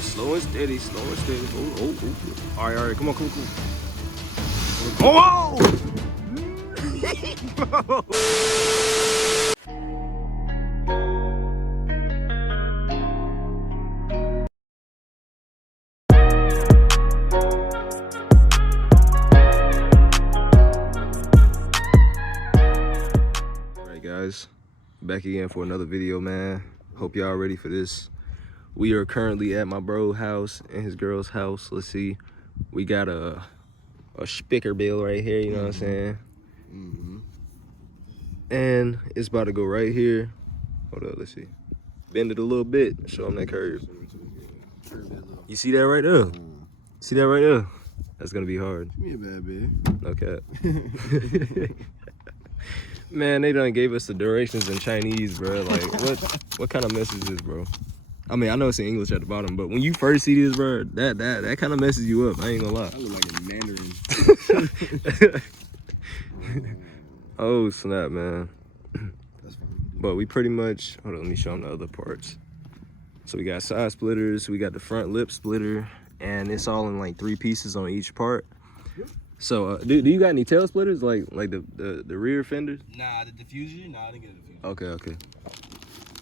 Slow and steady, slow and steady. Oh. All right, come on, cool. Oh! Alright guys, back again for another video, man. Hope y'all ready for this. We are currently at my bro house and his girl's house. Let's see, we got a spicker bill right here, you know what I'm saying? And it's about to go right here. Hold up, let's see. Bend it a little bit, show them that curve. You see that right there? See that right there? That's gonna be hard. Give me a bad bit. No cap. Man, they done gave us the directions in Chinese, bro. Like, what kind of mess is this, bro? I mean, I know it's in English at the bottom, but when you first see this, bro, that kind of messes you up. I ain't gonna lie. I look like a Mandarin. Oh, snap, man. That's fine. But we pretty much, hold on, let me show them the other parts. So we got side splitters, we got the front lip splitter, and it's all in like 3 pieces on each part. So, do you got any tail splitters, like the rear fenders? Nah, the diffuser? Nah, I didn't get a diffuser. Okay.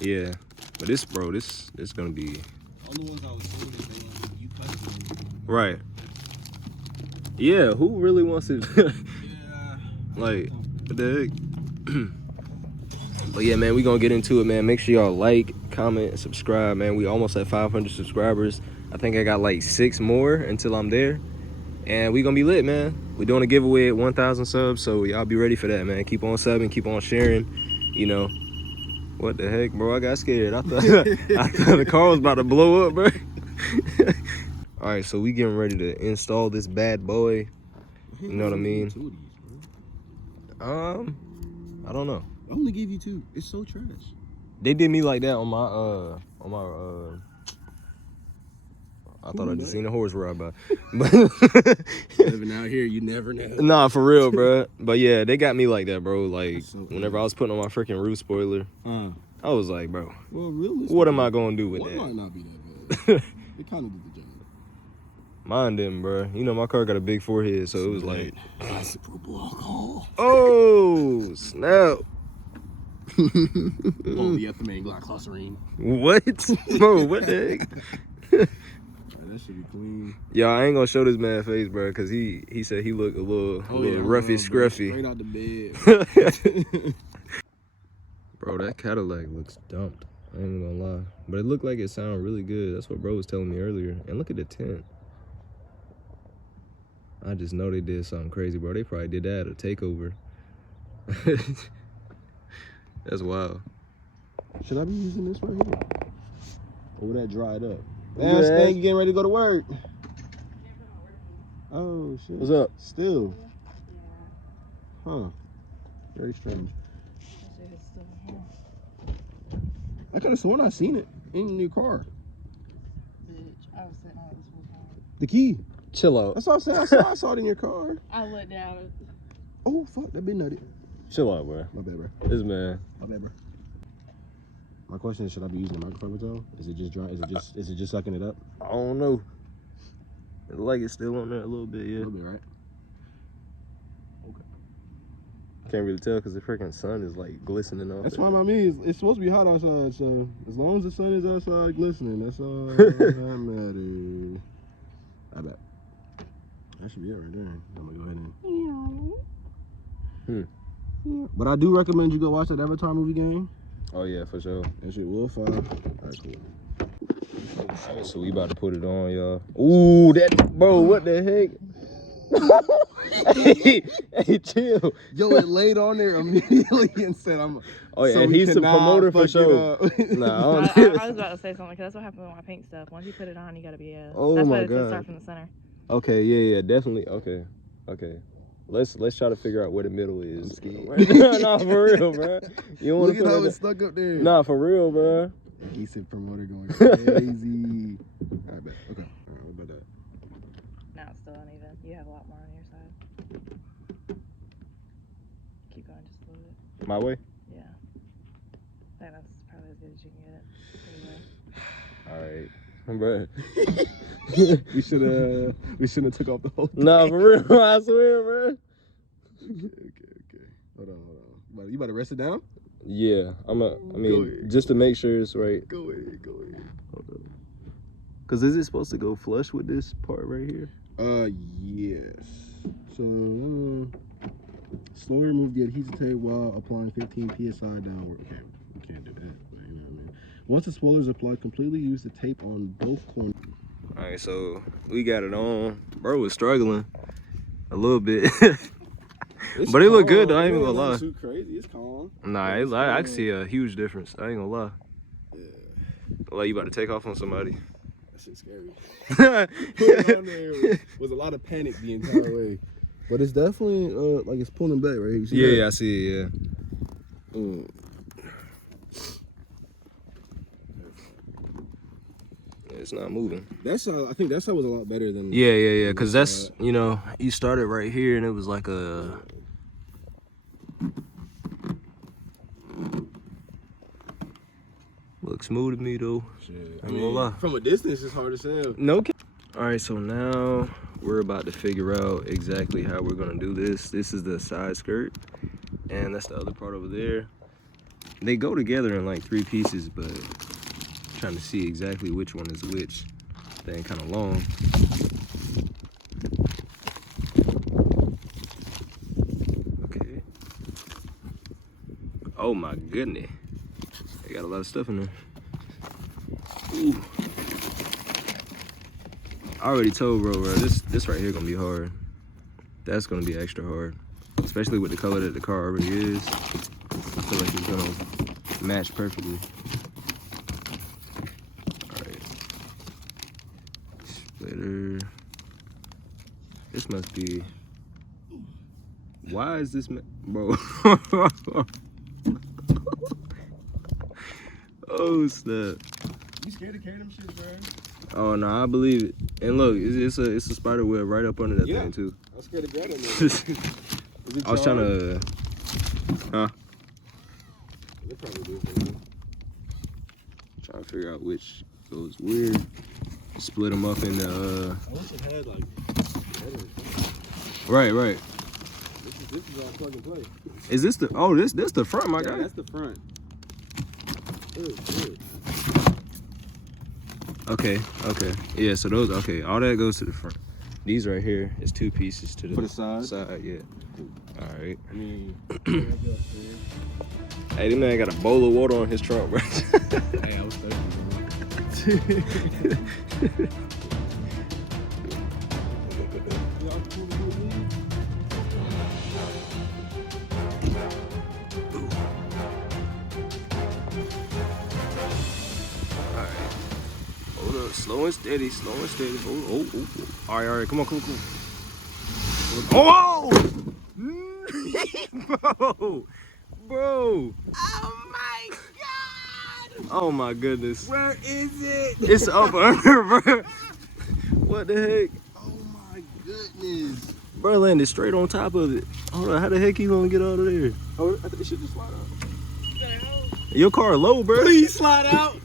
Yeah, but this, bro, this gonna be... All the ones I was told is they want you custom. Right. Yeah, who really wants it? Yeah. Like, what the heck? But yeah, man, we gonna get into it, man. Make sure y'all like, comment, and subscribe, man. We almost at 500 subscribers. I think I got like 6 more until I'm there. And we gonna be lit, man. We're doing a giveaway at 1,000 subs, so y'all be ready for that, man. Keep on subbing, keep on sharing, you know. What the heck, bro? I got scared. I thought the car was about to blow up, bro. All right, so we getting ready to install this bad boy. You know what I mean? I don't know. I only gave you 2. It's so trash. They did me like that on my I thought I just seen a horse ride by. But Living out here, you never know. nah, for real, bro. But yeah, they got me like that, bro. Like, So whenever I was putting on my freaking roof spoiler, I was like, bro, well, really, what am I gonna do with one that? might not be that bad. It kind of did the job. Mine didn't, bro. You know, my car got a big forehead, so it was like, classic purple alcohol. oh, snap. Polyethylene glycosyrene. What? Bro, what the heck? That should be clean. Yo, I ain't gonna show this man face, bro, because he said he looked a little roughy, scruffy. Straight out the bed. Bro, that Cadillac looks dumped. I ain't even gonna lie. But it looked like it sounded really good. That's what bro was telling me earlier. And look at the tint. I just know they did something crazy, bro. They probably did that at a takeover. That's wild. Should I be using this right here? Or would that dry it up? Man, Man, Stan, you getting ready to go to work? Oh, shit. What's up? Still? Huh. Very strange. I could have sworn I seen it in your car. Bitch, I was sitting on this whole time. The key. Chill out. That's what I'm saying. I saw it in your car. I looked down. Oh, fuck. That been nutty. Chill out, bro. My bad, bro. This man. My bad, bro. My question is, should I be using the microfiber towel? Is it just dry? Is it just sucking it up? I don't know. It look like it's still on there a little bit, A yeah. little bit, right? Can't really tell because the freaking sun is like glistening off. That's it. fine by me. It's supposed to be hot outside, so as long as the sun is outside glistening, that's all that matters. I bet. That should be it right there. I'm gonna go ahead and. Yeah. But I do recommend you go watch that Avatar movie game. Oh yeah, for sure. That shit will fire. Alright, cool. So we about to put it on, y'all. Ooh, that bro, what the heck? hey, chill. Yo, it laid on there immediately and said, "I'm." Oh yeah, so and we he's a cannot promoter for fuck it sure. up. Nah, I was about to say something because that's what happened with my pink stuff. Once you put it on, you gotta be Oh that's my why it says God. start from the center. Okay, yeah, definitely. Okay. Let's try to figure out where the middle is. Nah, for real, bro. You don't want Look to at how put it's stuck up there. Nah, for real, bro. He said promoter going crazy. All right, bet. Okay. All right, what about that? Now it's still uneven. You have a lot more on your side. Keep going just a little bit. My way. Yeah. I think that's probably as good as you can get it. Anyway. All right. Bruh. We shouldn't have took off the whole thing. Nah, for real, I swear, bro. Okay. Hold on. You about to rest it down? Yeah, I Go mean, ahead. just to make sure it's right. Go ahead. Hold up. Cause is it supposed to go flush with this part right here? Yes. So, slowly remove the adhesive tape while applying 15 psi downward. Okay, we can't do that. You know what I mean? Once the spoiler is applied completely, use the tape on both corners. All right, so we got it on. Bro was struggling a little bit. But it look good though, I ain't even gonna lie. Too crazy. It's calm. Nah, I can see a huge difference. I ain't gonna lie. Yeah, Like you about to take off on somebody. that shit's scary. Putting on there was a lot of panic the entire way. But it's definitely like it's pulling back, right? You see that? Yeah, I see it, yeah. It's not moving. That's I think that side was a lot better than. Yeah. Cause that's, you know, you started right here and it was like a. Looks smooth to me though. Shit. I ain't gonna lie. From a distance, it's hard to tell. No. All right, so now we're about to figure out exactly how we're gonna do this. This is the side skirt, and that's the other part over there. They go together in like 3 pieces, but trying to see exactly which one is which. They ain't kind of long. Okay. Oh my goodness. They got a lot of stuff in there. Ooh. I already told bro, this right here gonna be hard. That's gonna be extra hard. Especially with the color that the car already is. I feel like it's gonna match perfectly. Alright. Splitter. This must be. Why is this bro? Oh snap. You scared to carry them shit, bro? Oh no, I believe it. And look, it's a spider web right up under that thing too. I was scared to grab them. I was trying to. Huh? They probably do it, man. Trying to figure out which goes where. Split them up in the. I wish it had like. Right. This is all plug and play. Is this the? Oh, this the front, my guy. That's the front. Good. Okay. Yeah. So those. Okay. All that goes to the front. These right here is 2 pieces to the. For the side? Side. Yeah. All right. I mean. Hey, this man got a bowl of water on his trunk, bro. Hey, I was thirsty. Hold up, slow and steady. Oh. All right, come on. Oh! Bro. Oh my goodness. Where is it? It's up under, bro. What the heck? Oh my goodness. Bro landed straight on top of it. Hold on, how the heck you gonna get out of there? Oh, I think it should just slide out. Your car low, bro. Please slide out.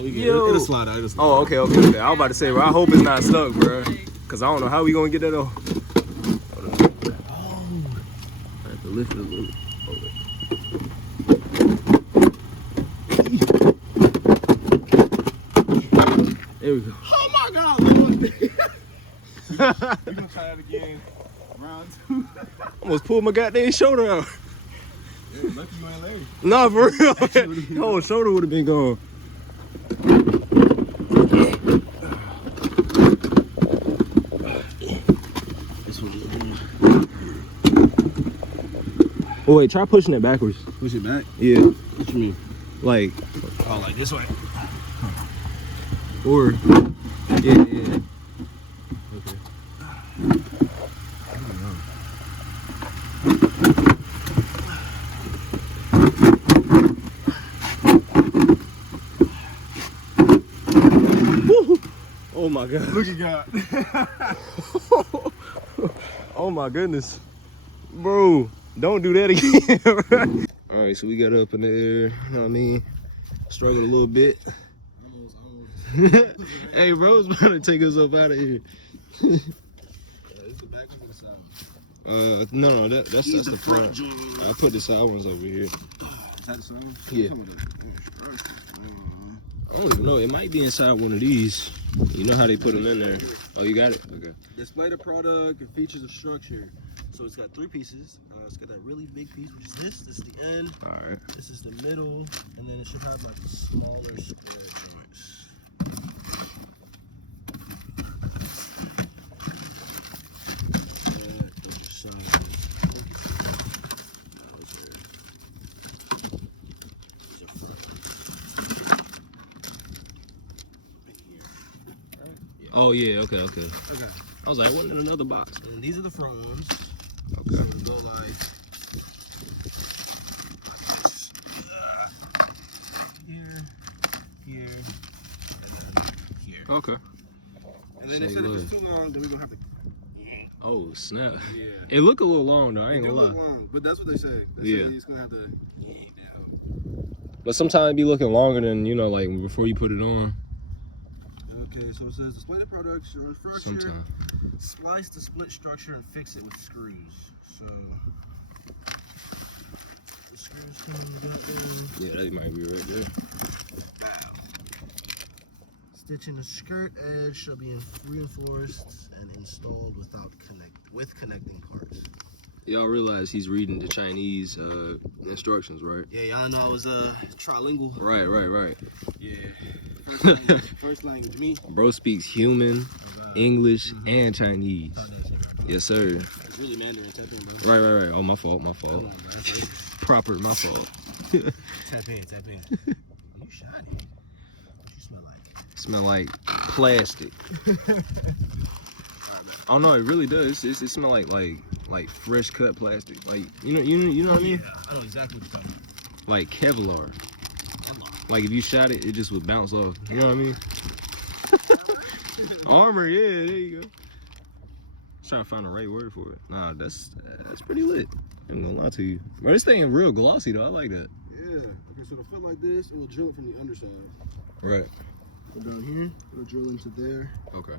We get Yo. It'll slide out. Oh, okay. I was about to say, bro, I hope it's not stuck, bro. Cause I don't know how we gonna get that off. Hold on. Oh. I have to lift it a little bit. There we go. Oh my God, Lord. We're gonna try that again. Round 2. Almost pulled my goddamn shoulder out. Yeah, lucky you ain't late. Nah, for real. Your whole shoulder would have been gone. Oh wait, try pushing it backwards. Push it back? Yeah. What you mean? Like, Oh, like this way. or, yeah. Okay. Oh my God. Look at God. Oh my goodness. Bro, don't do that again. All right, so we got up in the air, you know what I mean? Struggled a little bit. Almost. Hey, bro's about to take us up out of here. Is the back one or the side one? No, that's the front. joint. I put the side ones over here. Is that the side one? Yeah. Some of the instructions. I don't even know. It might be inside one of these. You know how they put them in there. Oh, you got it? Okay. Display the product and features of structure. So it's got 3 pieces. It's got that really big piece, which is this. This is the end. All right. This is the middle, and then it should have like smaller square joints. Oh, yeah. Okay. Okay. I was like, what in another box? And these are the front ones. Okay. So it'll go like here, here, and then here. Okay. And then they said if it's too long, then we're gonna have to. Oh, snap. Yeah. It look a little long, though. I ain't It gonna do lie. look long, but that's what they say. They Yeah. say it's gonna have to. But sometimes it be looking longer than, you know, like before you put it on. Okay, so it says display the product structure, Sometimes. splice the split structure and fix it with screws. So the screws come in the button. Yeah, that might be right there. Bow. Stitching the skirt edge shall be reinforced and installed with connecting parts. Y'all realize he's reading the Chinese instructions, right? Yeah, y'all know I was trilingual. Right. Yeah. First language, me. Bro speaks human, English, and Chinese. Yes, sir. It's really Mandarin. Tap in, bro. Right. Oh, my fault. Hold on, bro. Proper, my fault. Tap in. You shot it. What you smell like? Smell like plastic. Oh no, it really does. It smell like fresh cut plastic. Like you know what I mean? Yeah, I know exactly what you're talking about. Like Kevlar. Like if you shot it, it just would bounce off. You know what I mean? Armor, yeah, there you go. Trying to find the right word for it. Nah, that's pretty lit. I'm gonna lie to you. Bro, this thing is real glossy though. I like that. Yeah. Okay, so it'll fit like this. It will drill it from the underside. Right. Go down here. It'll drill into there. Okay.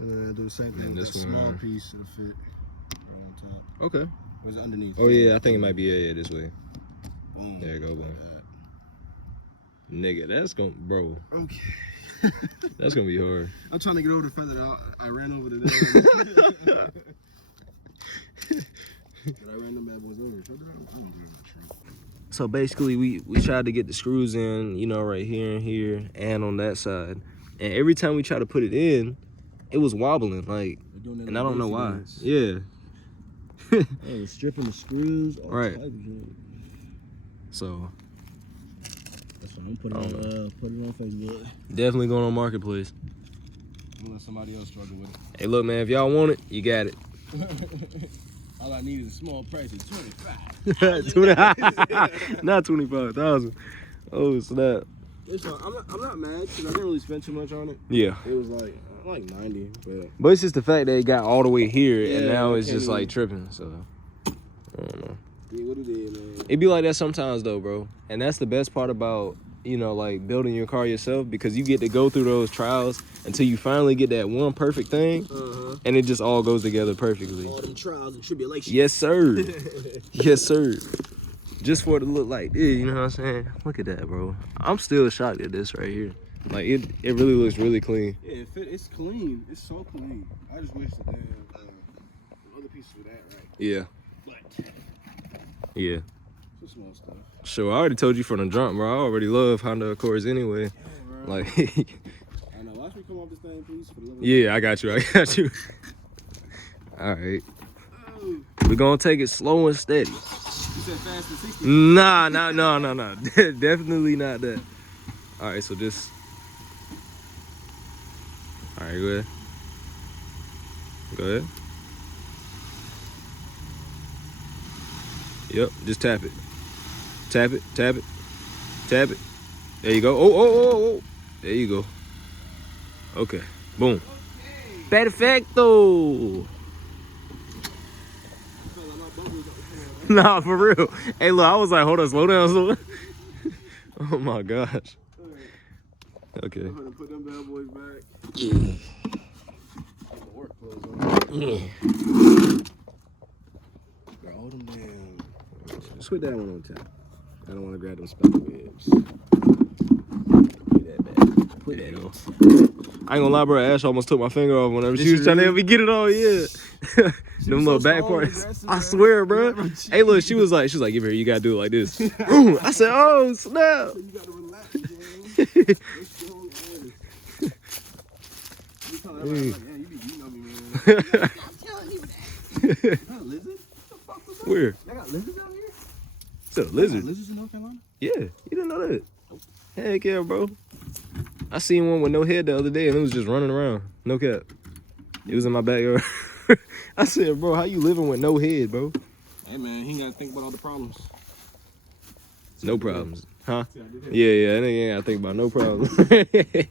And then it'll do the same thing And with this that one, small piece. It'll fit right on top. Okay. Or is it underneath? Oh yeah, I think it might be yeah this way. Boom. There you go, Like bro. Nigga, that's gonna, bro. that. Okay. That's gonna be hard. I'm trying to get over the fact that I ran over the there. But I ran them bad boys over. So I don't do it. So basically, we tried to get the screws in, you know, right here and here, and on that side. And every time we try to put it in, it was wobbling, like, and I don't know why. Yeah. I was stripping the screws. All Right. type of shit. So That's why I'm putting it on Facebook. definitely going on Marketplace. I'm gonna let somebody else struggle with it. Hey, look, man, if y'all want it, you got it. All I need is a small price of $25. Not 25,000. Oh snap. It's fine. I'm not mad because I didn't really spend too much on it. Yeah. It was like 90, But it's just the fact that it got all the way here, and Yeah, now I it's can't just even- like tripping. So I don't know. yeah, what it is, man. It be like that sometimes though, bro. And that's the best part about, you know, like building your car yourself, because you get to go through those trials until you finally get that one perfect thing, and it just all goes together perfectly. All them trials and tribulations. Yes, sir. Yes, sir. Just for it to look like this, you know what I'm saying? Look at that, bro. I'm still shocked at this right here. Like it really looks really clean. Yeah, it's clean. It's so clean. I just wish the damn other pieces were that right. Yeah. But Yeah. it's small stuff. Sure, I already told you from the jump, bro. I already love Honda Accords anyway. Yeah, bro. Like, I know. Watch me come off this thing, please. For the love of yeah, I got you. All right. We're gonna take it slow and steady. You said fast and 60. Nah. Definitely not that. All right, so just. All right, go ahead. Go ahead. Yep, just tap it. Tap it. Tap it. Tap it. There you go. Oh. There you go. Okay. Boom. Perfecto. Nah, for real. Hey, look, I was like, hold on, slow down. Oh my gosh. Okay. I'm gonna put them bad boys back. Yeah. Put the work clothes on. Yeah. Got all them damn. Just put that one on top. I don't want to grab them spider webs. Put that back. Put that on. I ain't gonna lie, bro. Ash almost took my finger off whenever she was trying to help me get it on. Yeah. Them little back parts. I swear, bro. Hey, look, she was like, give her, you gotta do it like this. I said, oh, snap. You gotta relax, bro. Let's go, man. You tell everybody, like, yeah, you be beating on me, man. I'm telling you that. You got a lizard? What the fuck was that? Where? Y'all got lizards out here? It's a lizard. Lizards in North Carolina? Yeah, you didn't know that. Heck yeah, bro. I seen one with no head the other day and it was just running around. No cap. It was in my backyard. I said, bro, how you living with no head, bro? Hey, man, he ain't gotta think about all the problems. No problems. Huh? See, I did that. Yeah, that nigga ain't gotta think about no problems. Okay.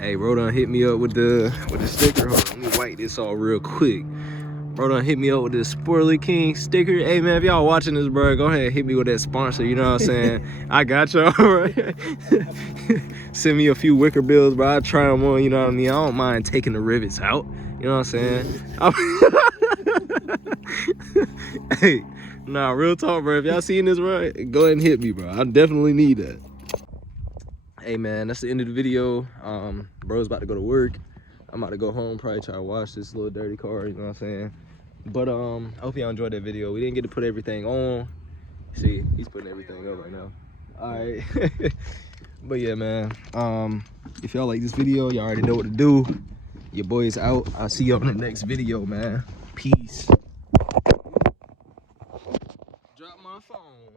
Hey, bro done hit me up with the sticker. Hold on, let me wipe this all real quick. Bro done hit me up with the Spoiler King sticker. Hey man, if y'all watching this, bro, go ahead and hit me with that sponsor, you know what I'm saying? I got y'all, right? Send me a few wicker bills, bro. I try them on, you know what I mean? I don't mind taking the rivets out, you know what I'm saying? Hey, nah, real talk, bro. If y'all seen this, bro, go ahead and hit me, bro. I definitely need that. Hey man, that's the end of the video. Bro's about to go to work. I'm about to go home, probably try to wash this little dirty car, you know what I'm saying? But I hope y'all enjoyed that video. We didn't get to put everything on. See, he's putting everything up right now. All right. But yeah, man, if y'all like this video, y'all already know what to do. Your boy's out. I'll see you on the next video, man. Peace. Drop my phone.